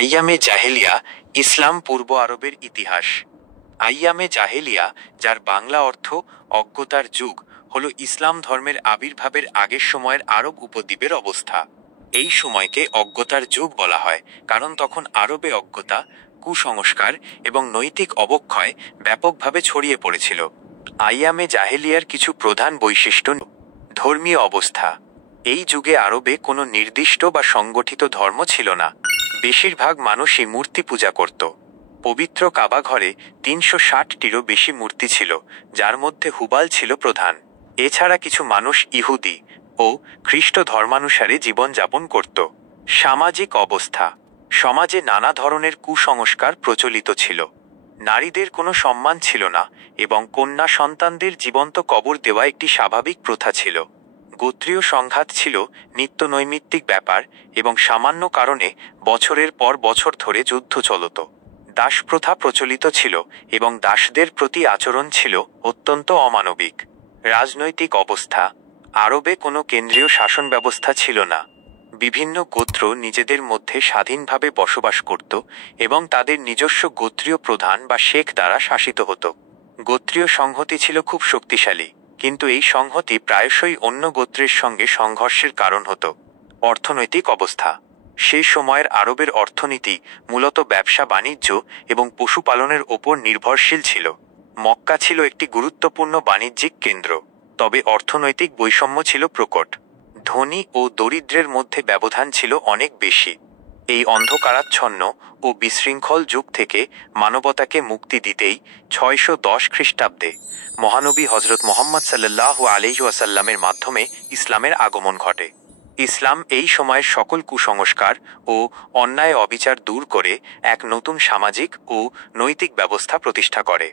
আইয়ামে জাহেলিয়া ইসলাম পূর্ব আরবের ইতিহাস। আইয়ামে জাহেলিয়া, যার বাংলা অর্থ অজ্ঞতার যুগ, হল ইসলাম ধর্মের আবির্ভাবের আগের সময়ের আরব উপদ্বীপের অবস্থা। এই সময়কে অজ্ঞতার যুগ বলা হয় কারণ তখন আরবে অজ্ঞতা, কুসংস্কার এবং নৈতিক অবক্ষয় ব্যাপকভাবে ছড়িয়ে পড়েছিল। আইয়ামে জাহেলিয়ার কিছু প্রধান বৈশিষ্ট্য: ধর্মীয় অবস্থা। এই যুগে আরবে কোনো নির্দিষ্ট বা সংগঠিত ধর্ম ছিল না। বেশিরভাগ মানুষই মূর্তি পূজা করত। পবিত্র কাবা ঘরে ৩৬০টিরও বেশি মূর্তি ছিল, যার মধ্যে হুবাল ছিল প্রধান। এছাড়া কিছু মানুষ ইহুদি ও খ্রিস্ট ধর্মানুসারে জীবনযাপন করত। সামাজিক অবস্থা। সমাজে নানা ধরনের কুসংস্কার প্রচলিত ছিল। নারীদের কোনো সম্মান ছিল না এবং কন্যা সন্তানদের জীবন্ত কবর দেওয়া একটি স্বাভাবিক প্রথা ছিল। গোত্রীয় সংঘাত ছিল নিত্যনৈমিত্তিক ব্যাপার এবং সামান্য কারণে বছরের পর বছর ধরে যুদ্ধ চলত। দাসপ্রথা প্রচলিত ছিল এবং দাসদের প্রতি আচরণ ছিল অত্যন্ত অমানবিক। রাজনৈতিক অবস্থা। আরবে কোনো কেন্দ্রীয় শাসন ব্যবস্থা ছিল না। বিভিন্ন গোত্র নিজেদের মধ্যে স্বাধীনভাবে বসবাস করত এবং তাদের নিজস্ব গোত্রীয় প্রধান বা শেখ দ্বারা শাসিত হতো। গোত্রীয় সংহতি ছিল খুব শক্তিশালী, কিন্তু এই সংহতি প্রায়শই অন্য গোত্রের সঙ্গে সংঘর্ষের কারণ হতো। অর্থনৈতিক অবস্থা। সেই সময়ের আরবের অর্থনীতি মূলত ব্যবসা বাণিজ্য এবং পশুপালনের ওপর নির্ভরশীল ছিল। মক্কা ছিল একটি গুরুত্বপূর্ণ বাণিজ্যিক কেন্দ্র, তবে অর্থনৈতিক বৈষম্য ছিল প্রকট। ধনী ও দরিদ্রের মধ্যে ব্যবধান ছিল অনেক বেশি। এই অন্ধকারাচ্ছন্ন ও বিশৃঙ্খল যুগ থেকে মানবতাকে মুক্তি দিতেই ৬১০ খ্রিস্টাব্দে মহানবী হজরত মুহাম্মদ সাল্লাল্লাহু আলাইহি ওয়াসাল্লামের মাধ্যমে ইসলামের আগমন ঘটে। ইসলাম এই সময়ের সকল কুসংস্কার ও অন্যায় অবিচার দূর করে এক নতুন সামাজিক ও নৈতিক ব্যবস্থা প্রতিষ্ঠা করে।